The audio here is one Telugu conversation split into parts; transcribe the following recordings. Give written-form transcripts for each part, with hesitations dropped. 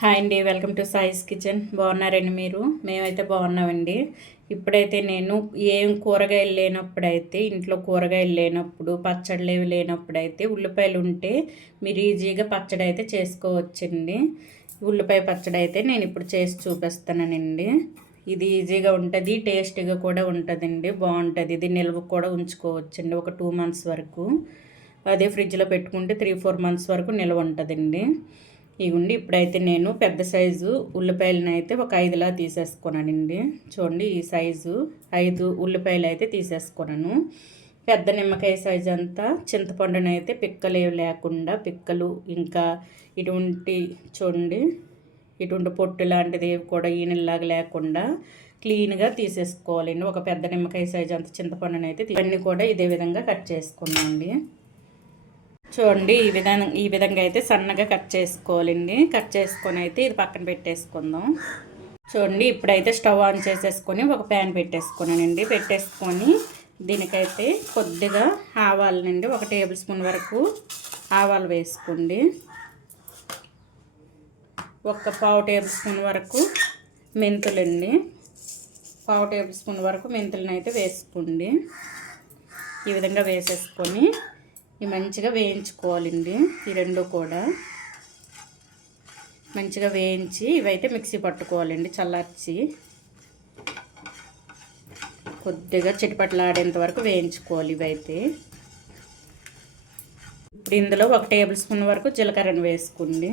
హాయ్ అండి, వెల్కమ్ టు సాయిస్ కిచెన్. బాగున్నారండి మీరు? మేమైతే బాగున్నామండి. ఇప్పుడైతే నేను కూరగాయలు లేనప్పుడైతే, ఇంట్లో కూరగాయలు లేనప్పుడు, పచ్చళ్ళు లేనప్పుడైతే ఉల్లిపాయలు ఉంటే మీరు ఈజీగా పచ్చడి అయితే చేసుకోవచ్చండి. ఉల్లిపాయ పచ్చడి అయితే నేను ఇప్పుడు చేసి చూపిస్తానండి. ఇది ఈజీగా ఉంటుంది, టేస్టీగా కూడా ఉంటుందండి, బాగుంటుంది. ఇది నిల్వ కూడా ఉంచుకోవచ్చండి ఒక 2 months వరకు. అదే ఫ్రిడ్జ్లో పెట్టుకుంటే 3-4 months వరకు నిల్వ ఉంటుందండి. ఇవ్వండి, ఇప్పుడైతే నేను పెద్ద సైజు ఉల్లిపాయలను అయితే ఒక 5లా తీసేసుకున్నానండి. చూడండి, ఈ సైజు 5 ఉల్లిపాయలు అయితే తీసేసుకున్నాను. పెద్ద నిమ్మకాయ సైజు అంతా చింతపండును అయితే పిక్కలు లేకుండా, పిక్కలు ఇంకా ఇటువంటి చూడండి, ఇటువంటి పొట్టు లాంటిది కూడా ఈనెల్లాగా లేకుండా క్లీన్గా తీసేసుకోవాలండి. ఒక పెద్ద నిమ్మకాయ సైజు అంత చింతపండును అయితే ఇవన్నీ కూడా ఇదే విధంగా కట్ చేసుకున్నామండి. చూడండి, ఈ విధంగా అయితే సన్నగా కట్ చేసుకోవాలండి. కట్ చేసుకొని అయితే ఇది పక్కన పెట్టేసుకుందాం. చూడండి, ఇప్పుడైతే స్టవ్ ఆన్ చేసేసుకొని ఒక ప్యాన్ పెట్టేసుకున్నానండి. పెట్టేసుకొని దీనికైతే కొద్దిగా ఆవాలనండి, 1 టేబుల్ స్పూన్ వరకు ఆవాలు వేసుకోండి. 1/4 టేబుల్ స్పూన్ వరకు మెంతులండి, 1/4 టేబుల్ స్పూన్ వరకు మెంతులను అయితే వేసుకోండి. ఈ విధంగా వేసేసుకొని ఇవి మంచిగా వేయించుకోవాలండి. ఈ రెండు కూడా మంచిగా వేయించి ఇవైతే మిక్సీ పట్టుకోవాలండి. చల్లార్చి కొద్దిగా చిటపట్లాడేంత వరకు వేయించుకోవాలి ఇవైతే. ఇప్పుడు ఇందులో 1 టేబుల్ స్పూన్ వరకు జీలకర్రను వేసుకోండి.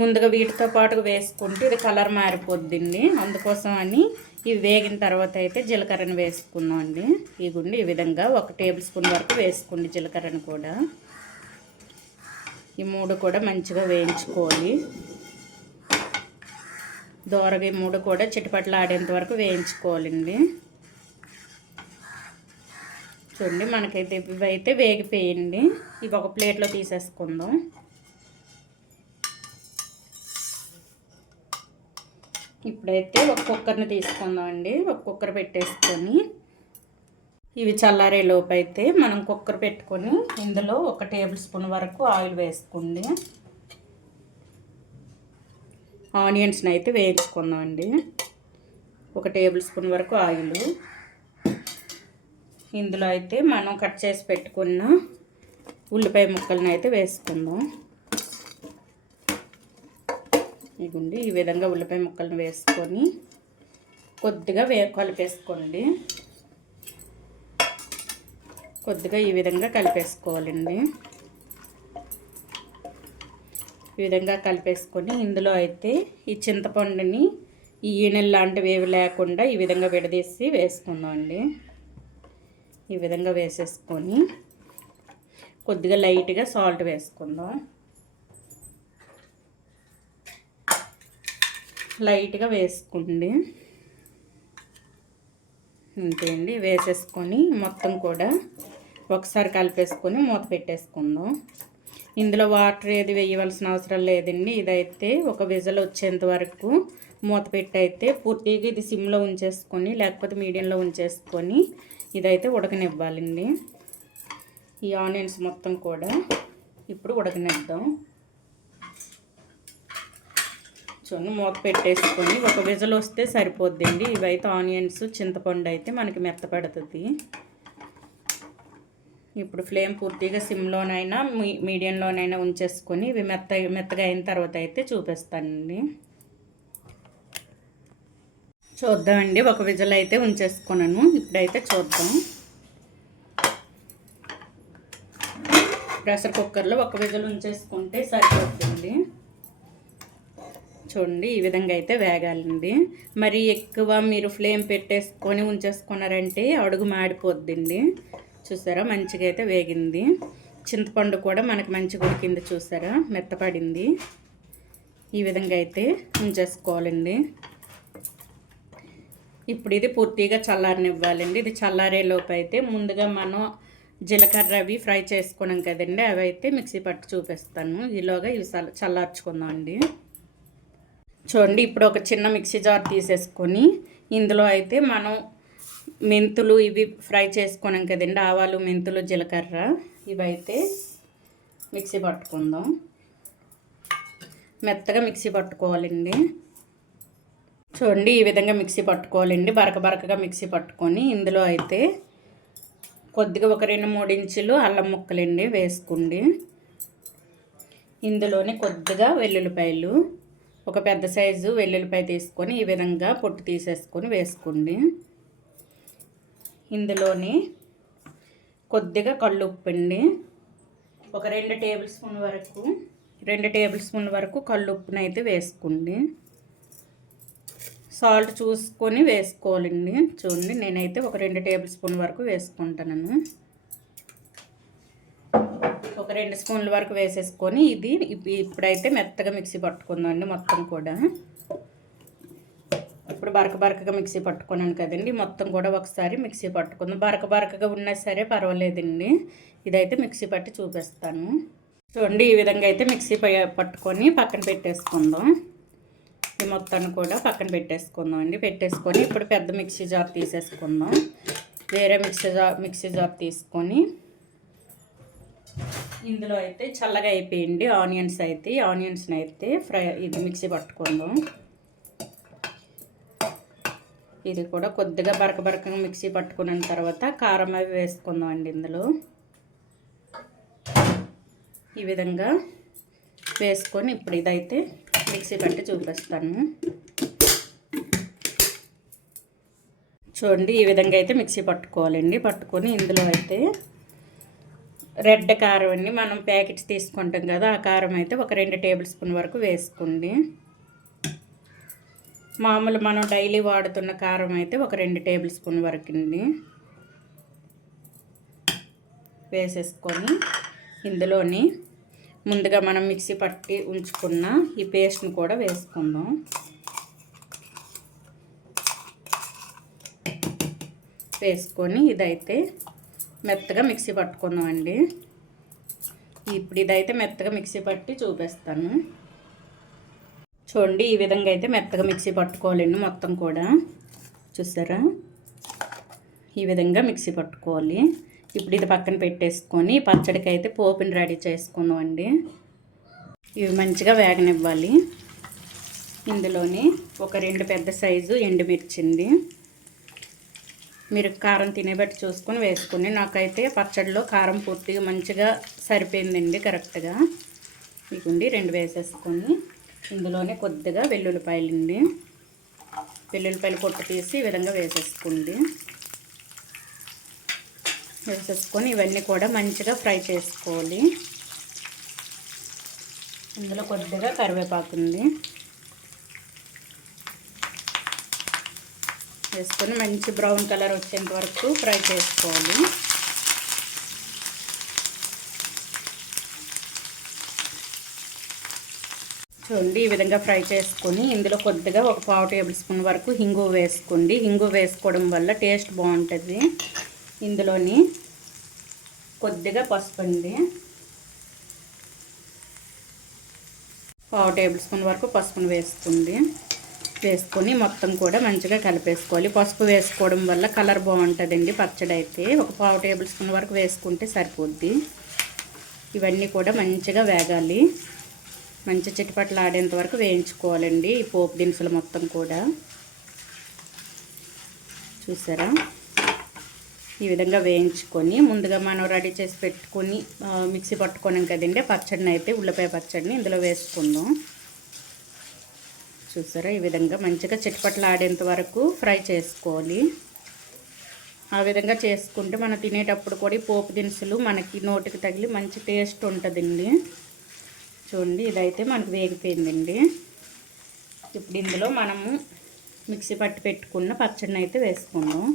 ముందుగా వీటితో పాటుగా వేసుకుంటే ఇది కలర్ మారిపోద్దండి. అందుకోసం అని ఇవి వేగిన తర్వాత అయితే జీలకర్రను వేసుకున్నాం అండి. ఇగుండి ఈ విధంగా 1 టేబుల్ స్పూన్ వరకు వేసుకోండి జీలకర్రను కూడా. ఈ 3 కూడా మంచిగా వేయించుకోవాలి. దోరగా ఈ 3 కూడా చిటపట్లు ఆడేంత వరకు వేయించుకోవాలండి. చూడండి, మనకైతే ఇవైతే వేగిపోయండి. ఇవి ఒక ప్లేట్లో తీసేసుకుందాం. ఇప్పుడైతే ఒక కుక్కర్ని తీసుకుందాం అండి. ఒక కుక్కర్ పెట్టేసుకొని ఇవి చల్లారే లోపు అయితే మనం కుక్కర్ పెట్టుకొని ఇందులో 1 టేబుల్ స్పూన్ వరకు ఆయిల్ వేసుకోండి. ఆనియన్స్ని అయితే వేయించుకుందాం అండి. 1 టేబుల్ స్పూన్ వరకు ఆయిల్. ఇందులో అయితే మనం కట్ చేసి పెట్టుకున్న ఉల్లిపాయ ముక్కలను అయితే వేసుకుందాం. ఇదిగోండి, ఈ విధంగా ఉల్లిపాయ ముక్కలను వేసుకొని కొద్దిగా కలిపేసుకోండి. కొద్దిగా ఈ విధంగా కలిపేసుకోవాలండి. ఈ విధంగా కలిపేసుకొని ఇందులో అయితే ఈ చింతపండుని ఈ ఈనెలు లాంటివి ఏవి లేకుండా ఈ విధంగా విడదీసి వేసుకుందాం అండి. ఈ విధంగా వేసేసుకొని కొద్దిగా లైట్గా సాల్ట్ వేసుకుందాం. లైట్గా వేసుకోండి. అంతే అండి, వేసేసుకొని మొత్తం కూడా ఒకసారి కలిపేసుకొని మూత పెట్టేసుకుందాం. ఇందులో వాటర్ ఏది వేయవలసిన అవసరం లేదండి. ఇదైతే ఒక విజిల్ వచ్చేంత వరకు మూత పెట్టి అయితే పూర్తిగా ఇది సిమ్లో ఉంచేసుకొని లేకపోతే మీడియంలో ఉంచేసుకొని ఇదైతే ఉడకనివ్వాలండి. ఈ ఆనియన్స్ మొత్తం కూడా ఇప్పుడు ఉడకనిద్దాం. చూడండి, మూత పెట్టేసుకొని ఒక విజిల్ వస్తే సరిపోద్దండి. ఇవైతే ఆనియన్స్ చింతపండు అయితే మనకి మెత్తపడుతుంది. ఇప్పుడు ఫ్లేమ్ పూర్తిగా సిమ్లోనైనా మీడియంలోనైనా ఉంచేసుకొని ఇవి మెత్తగా అయిన తర్వాత అయితే చూపిస్తానండి. చూద్దామండి, ఒక విజిల్ అయితే ఉంచేసుకున్నాను. ఇప్పుడైతే చూద్దాం. ప్రెషర్ కుక్కర్లో ఒక విజిల్ ఉంచేసుకుంటే సరిపోతుంది. చూడండి, ఈ విధంగా అయితే వేగాలండి. మరి ఎక్కువ మీరు ఫ్లేమ్ పెట్టేసుకొని ఉంచేసుకున్నారంటే అడుగు మాడిపోద్దండి. చూసారా, మంచిగా అయితే వేగింది. చింతపండు కూడా మనకి మంచిగా ఉడికింది. చూసారా, మెత్తపడింది. ఈ విధంగా అయితే ఉంచేసుకోవాలండి. ఇప్పుడు ఇది పూర్తిగా చల్లారనివ్వాలండి. ఇది చల్లారే లోపు అయితే ముందుగా మనం జీలకర్ర అవి ఫ్రై చేసుకున్నాం కదండి, అవి అయితే మిక్సీ పట్టి చూపిస్తాను. ఈలోగా ఇవి చల్లార్చుకుందాం అండి. చూడండి, ఇప్పుడు ఒక చిన్న మిక్సీ జార్ తీసేసుకొని ఇందులో అయితే మనం మెంతులు ఇవి ఫ్రై చేసుకున్నాం కదండి, ఆవాలు, మెంతులు, జీలకర్ర ఇవైతే మిక్సీ పట్టుకుందాం. మెత్తగా మిక్సీ పట్టుకోవాలండి. చూడండి ఈ విధంగా మిక్సీ పట్టుకోవాలండి. బరకగా మిక్సీ పట్టుకొని ఇందులో అయితే కొద్దిగా ఒక 2-3 ఇంచులు అల్లం ముక్కలండి వేసుకోండి. ఇందులోనే కొద్దిగా వెల్లుల్లిపాయలు, ఒక పెద్ద సైజు వెల్లుల్లిపాయ తీసుకొని ఈ విధంగా పొట్టు తీసేసుకొని వేసుకోండి. ఇందులోనే కొద్దిగా కల్లుప్పు అండి, ఒక 2 టేబుల్ స్పూన్ వరకు కల్లుప్పునైతే వేసుకోండి. సాల్ట్ చూసుకొని వేసుకోవాలండి. చూడండి నేనైతే ఒక 2 టేబుల్ స్పూన్ వరకు వేసుకుంటాను. ఒక 2 స్పూన్ల వరకు వేసేసుకొని ఇది ఇప్పుడైతే మెత్తగా మిక్సీ పట్టుకుందామండి మొత్తం కూడా. ఇప్పుడు బరకగా మిక్సీ పట్టుకున్నాను కదండి, మొత్తం కూడా ఒకసారి మిక్సీ పట్టుకుందాం. బరకగా ఉన్నా సరే పర్వాలేదండి. ఇదైతే మిక్సీ పట్టి చూపిస్తాను. చూడండి ఈ విధంగా అయితే మిక్సీ పట్టుకొని పక్కన పెట్టేసుకుందాం. ఈ మొత్తాన్ని కూడా పక్కన పెట్టేసుకుందాం అండి. పెట్టేసుకొని ఇప్పుడు పెద్ద మిక్సీ జార్ తీసేసుకుందాం. వేరే మిక్సీ జార్ తీసుకొని ఇందులో అయితే చల్లగా అయిపోయింది ఆనియన్స్ని అయితే ఇది మిక్సీ పట్టుకుందాం. ఇది కూడా కొద్దిగా బరకగా మిక్సీ పట్టుకున్న తర్వాత కారం అవి వేసుకుందాం అండి. ఇందులో ఈ విధంగా వేసుకొని ఇప్పుడు ఇదైతే మిక్సీ పట్టి చూపిస్తాను. చూడండి ఈ విధంగా అయితే మిక్సీ పట్టుకోవాలండి. పట్టుకొని ఇందులో అయితే రెడ్ కారం అండి, మనం ప్యాకెట్స్ తీసుకుంటాం కదా, ఆ కారం అయితే ఒక 2 టేబుల్ స్పూన్ వరకు వేసుకోండి. మామూలు మనం డైలీ వాడుతున్న కారం అయితే ఒక 2 టేబుల్ స్పూన్ వరకు అండి వేసేసుకొని ఇందులోని ముందుగా మనం మిక్సీ పట్టి ఉంచుకున్న ఈ పేస్ట్ని కూడా వేసుకుందాం. వేసుకొని ఇదైతే మెత్తగా మిక్సీ పట్టుకుందాం అండి. ఇప్పుడు ఇదైతే మెత్తగా మిక్సీ పట్టి చూపిస్తాను. చూడండి ఈ విధంగా అయితే మెత్తగా మిక్సీ పట్టుకోవాలండి మొత్తం కూడా. చూసారా ఈ విధంగా మిక్సీ పట్టుకోవాలి. ఇప్పుడు ఇది పక్కన పెట్టేసుకొని పచ్చడికి అయితే పోపుని రెడీ చేసుకుందాం అండి. ఇవి మంచిగా వేగనివ్వాలి. ఇందులోని ఒక 2 పెద్ద సైజు ఎండుమిర్చింది, మీరు కారం తినేబట్టి చూసుకొని వేసుకుని. నాకైతే పచ్చడిలో కారం పూర్తిగా మంచిగా సరిపోయిందండి కరెక్ట్గా. ఇదిగోండి 2 వేసేసుకొని ఇందులోనే కొద్దిగా వెల్లుల్లిపాయలండి, వెల్లుల్లిపాయలు పొట్టు తీసి ఈ విధంగా వేసేసుకోండి. వేసేసుకొని ఇవన్నీ కూడా మంచిగా ఫ్రై చేసుకోవాలి. ఇందులో కొద్దిగా కరివేపాకు ఉంది వేసుకొని మంచి బ్రౌన్ కలర్ వచ్చేంత వరకు ఫ్రై చేసుకోవాలి. చూడండి ఈ విధంగా ఫ్రై చేసుకొని ఇందులో కొద్దిగా ఒక 1/2 టేబుల్ స్పూన్ వరకు హింగు వేసుకోండి. హింగు వేసుకోవడం వల్ల టేస్ట్ బాగుంటుంది. ఇందులోని కొద్దిగా పసుపు అండి, 1/2 టేబుల్ స్పూన్ వరకు పసుపును వేసుకొని మొత్తం కూడా మంచిగా కలిపేసుకోవాలి. పసుపు వేసుకోవడం వల్ల కలర్ బాగుంటుందండి పచ్చడి అయితే. ఒక 1/2 టేబుల్ స్పూన్ వరకు వేసుకుంటే సరిపోద్ది. ఇవన్నీ కూడా మంచిగా వేగాలి, మంచి చిటపట్లు ఆడేంత వరకు వేయించుకోవాలండి ఈ పోపు దినుసులు మొత్తం కూడా. చూసారా ఈ విధంగా వేయించుకొని ముందుగా మనం రెడీ చేసి పెట్టుకొని మిక్సీ పట్టుకున్నాం కదండి పచ్చడిని అయితే, ఉల్లిపాయ పచ్చడిని ఇందులో వేసుకుందాం. చూసారా ఈ విధంగా మంచిగా చిటపట్లు ఆడేంత వరకు ఫ్రై చేసుకోవాలి. ఆ విధంగా చేసుకుంటే మనం తినేటప్పుడు కూడా పోపు దినుసులు మనకి నోటికి తగిలి మంచి టేస్ట్ ఉంటుందండి. చూడండి ఇదైతే మనకు వేగిపోయిందండి. ఇప్పుడు ఇందులో మనము మిక్సీ పట్టి పెట్టుకున్న పచ్చడిని అయితే వేసుకుందాం.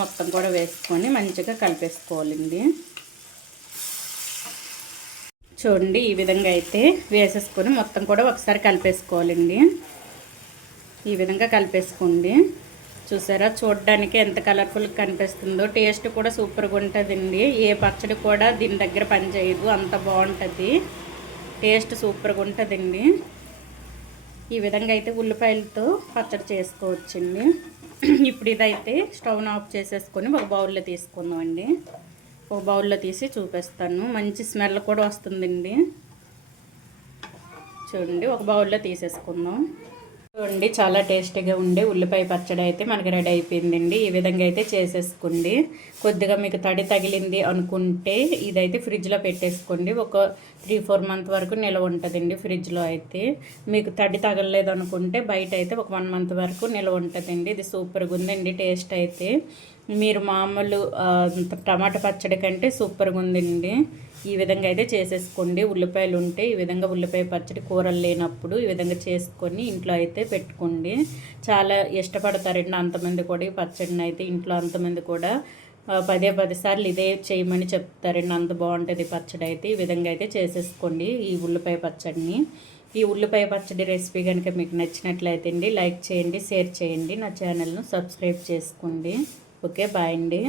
మొత్తం కూడా వేసుకొని మంచిగా కలిపేసుకోవాలండి. చూడండి ఈ విధంగా అయితే వేసేసుకొని మొత్తం కూడా ఒకసారి కలిపేసుకోవాలండి. ఈ విధంగా కలిపేసుకోండి. చూసారా చూడడానికి ఎంత కలర్ఫుల్గా కనిపిస్తుందో, టేస్ట్ కూడా సూపర్గా ఉంటుందండి. ఏ పచ్చడి కూడా దీని దగ్గర పనిచేయదు, అంత బాగుంటుంది, టేస్ట్ సూపర్గా ఉంటుందండి. ఈ విధంగా అయితే ఉల్లిపాయలతో పచ్చడి చేసుకోవచ్చండి. ఇప్పుడు ఇదైతే స్టవ్ను ఆఫ్ చేసేసుకొని ఒక బౌల్లో తీసుకుందామండి. ఒక బౌల్లో తీసి చూపిస్తాను. మంచి స్మెల్ కూడా వస్తుందండి. చూడండి ఒక బౌల్లో తీసేసుకుందాం. చూడండి చాలా టేస్టీగా ఉండే ఉల్లిపాయ పచ్చడి అయితే మనకి రెడీ అయిపోయిందండి. ఈ విధంగా అయితే చేసేసుకోండి. కొద్దిగా మీకు తడి తగిలింది అనుకుంటే ఇదైతే ఫ్రిడ్జ్లో పెట్టేసుకోండి. ఒక 3-4 మంత్ వరకు నిల్వ ఉంటుందండి ఫ్రిడ్జ్లో అయితే. మీకు తడి తగలలేదు అనుకుంటే బయట అయితే ఒక 1 మంత్ వరకు నిల్వ ఉంటుందండి. ఇది సూపర్గా ఉందండి టేస్ట్ అయితే. మీరు మామూలు టమాటా పచ్చడి కంటే సూపర్గా ఉందండి. ఈ విధంగా అయితే చేసేసుకోండి. ఉల్లిపాయలు ఉంటే ఈ విధంగా ఉల్లిపాయ పచ్చడి కూరలు లేనప్పుడు ఈ విధంగా చేసుకొని ఇంట్లో అయితే పెట్టుకోండి. చాలా ఇష్టపడతారండి అంతమంది కూడా ఈ పచ్చడిని అయితే. ఇంట్లో అంతమంది కూడా 10 సార్లు ఇదే చేయమని చెప్తారండి. అంత బాగుంటుంది పచ్చడి అయితే. ఈ విధంగా అయితే చేసేసుకోండి ఈ ఉల్లిపాయ పచ్చడిని. ఈ ఉల్లిపాయ పచ్చడి రెసిపీ కనుక మీకు నచ్చినట్లయితే అండి లైక్ చేయండి, షేర్ చేయండి, నా ఛానల్ను సబ్స్క్రైబ్ చేసుకోండి. ఓకే, బాయ్ అండి.